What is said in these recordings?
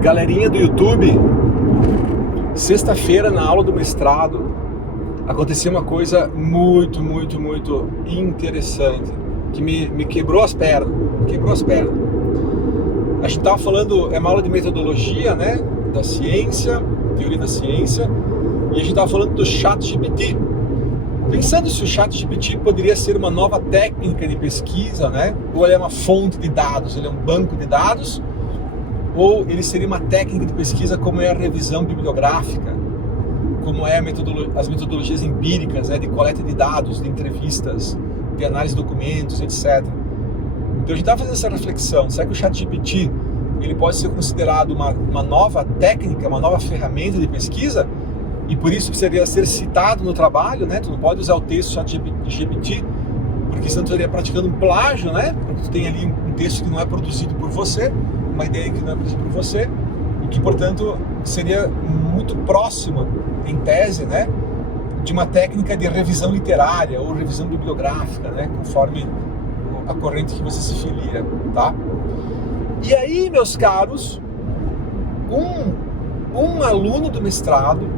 Galerinha do YouTube, sexta-feira na aula do mestrado aconteceu uma coisa muito interessante que me quebrou as pernas, A gente estava falando, é uma aula de metodologia, né, da ciência, teoria da ciência, e a gente estava falando do ChatGPT. Pensando se o ChatGPT poderia ser uma nova técnica de pesquisa, né, ou ele é uma fonte de dados, ele é um banco de dados, ou ele seria uma técnica de pesquisa como é a revisão bibliográfica, como é as metodologias empíricas, né, de coleta de dados, de entrevistas, de análise de documentos, etc. Então a gente estava fazendo essa reflexão, será que o ChatGPT ele pode ser considerado uma nova técnica, uma nova ferramenta de pesquisa, e por isso precisaria ser citado no trabalho, né? Tu não pode usar o texto ChatGPT, porque senão tu estaria praticando um plágio, né? Porque tu tem ali um texto que não é produzido por você, uma ideia que não é produzida por você, e que, portanto, seria muito próximo, em tese, né, de uma técnica de revisão literária ou revisão bibliográfica, né, conforme a corrente que você se filia, tá? E aí, meus caros, um aluno do mestrado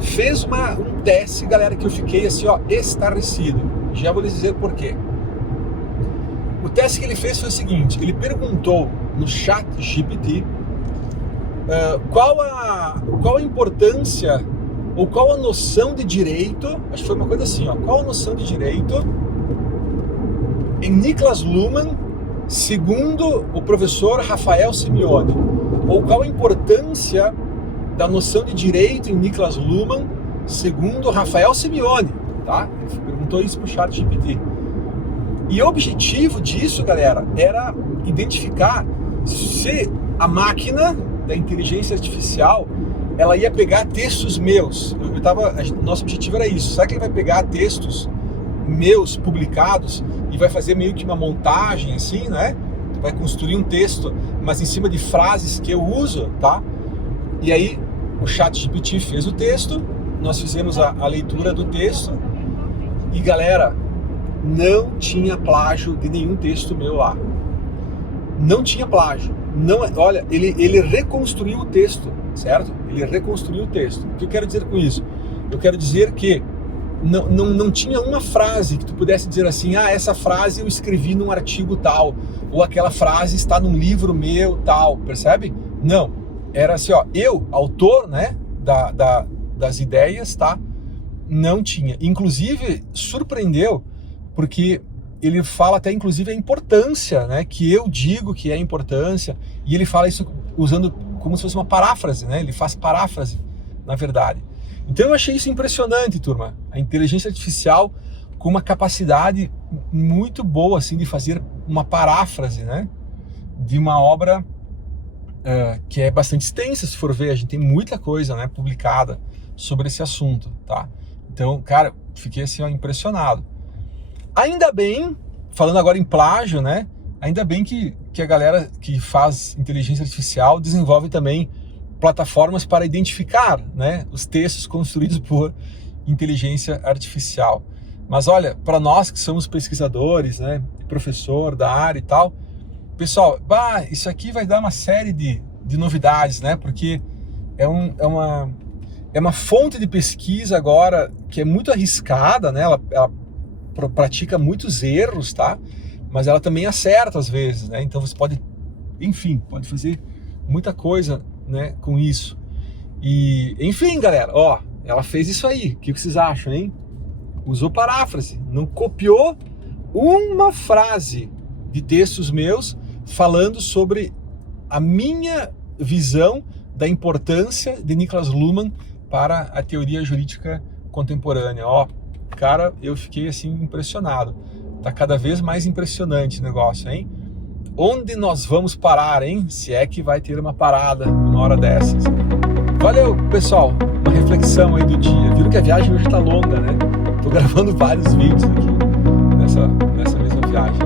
fez um teste, galera, que eu fiquei assim, ó, estarrecido. Já vou lhes dizer por quê. O teste que ele fez foi o seguinte: ele perguntou no ChatGPT qual a importância ou qual a noção de direito, acho que foi uma coisa assim, ó, qual a noção de direito em Niklas Luhmann, segundo o professor Rafael Simeone, ou qual a importância da noção de direito em Niklas Luhmann, segundo Rafael Simeone, tá? Ele perguntou isso para o ChatGPT. E o objetivo disso, galera, era identificar se a máquina da inteligência artificial ela ia pegar textos meus. Nosso objetivo era isso. Será que ele vai pegar textos meus publicados e vai fazer meio que uma montagem assim, né? Vai construir um texto, mas em cima de frases que eu uso, tá? E aí o ChatGPT fez o texto, nós fizemos a leitura do texto e, galera, não tinha plágio de nenhum texto meu lá. Não tinha plágio. Não, olha, ele reconstruiu o texto, certo? Ele reconstruiu o texto. O que eu quero dizer com isso? Eu quero dizer que não tinha uma frase que tu pudesse dizer assim, essa frase eu escrevi num artigo tal, ou aquela frase está num livro meu tal, percebe? Não, era assim, ó, eu, autor, né, das ideias, tá? Não tinha. Inclusive, surpreendeu, porque ele fala até, inclusive, a importância, né, que eu digo que é a importância, e ele fala isso usando como se fosse uma paráfrase, né? Ele faz paráfrase, na verdade. Então eu achei isso impressionante, turma. A inteligência artificial com uma capacidade muito boa, assim, de fazer uma paráfrase, né, de uma obra que é bastante extensa, se for ver. A gente tem muita coisa, né, publicada sobre esse assunto, tá? Então, cara, fiquei assim, ó, impressionado. Ainda bem, falando agora em plágio, né? Ainda bem que a galera que faz inteligência artificial desenvolve também plataformas para identificar, né, os textos construídos por inteligência artificial. Mas olha, para nós que somos pesquisadores, né, professor da área e tal, pessoal, isso aqui vai dar uma série de novidades, né? Porque é uma fonte de pesquisa agora que é muito arriscada, né? Ela pratica muitos erros, tá? Mas ela também acerta às vezes, né? Então você pode, enfim, pode fazer muita coisa, né, com isso. E, enfim, galera, ó, ela fez isso aí. O que vocês acham, hein? Usou paráfrase, não copiou uma frase de textos meus falando sobre a minha visão da importância de Niklas Luhmann para a teoria jurídica contemporânea. Ó, cara, eu fiquei assim impressionado. Tá cada vez mais impressionante o negócio, hein? Onde nós vamos parar, hein? Se é que vai ter uma parada uma hora dessas. Valeu, pessoal. Uma reflexão aí do dia. Viram que a viagem hoje tá longa, né? Tô gravando vários vídeos aqui nessa mesma viagem.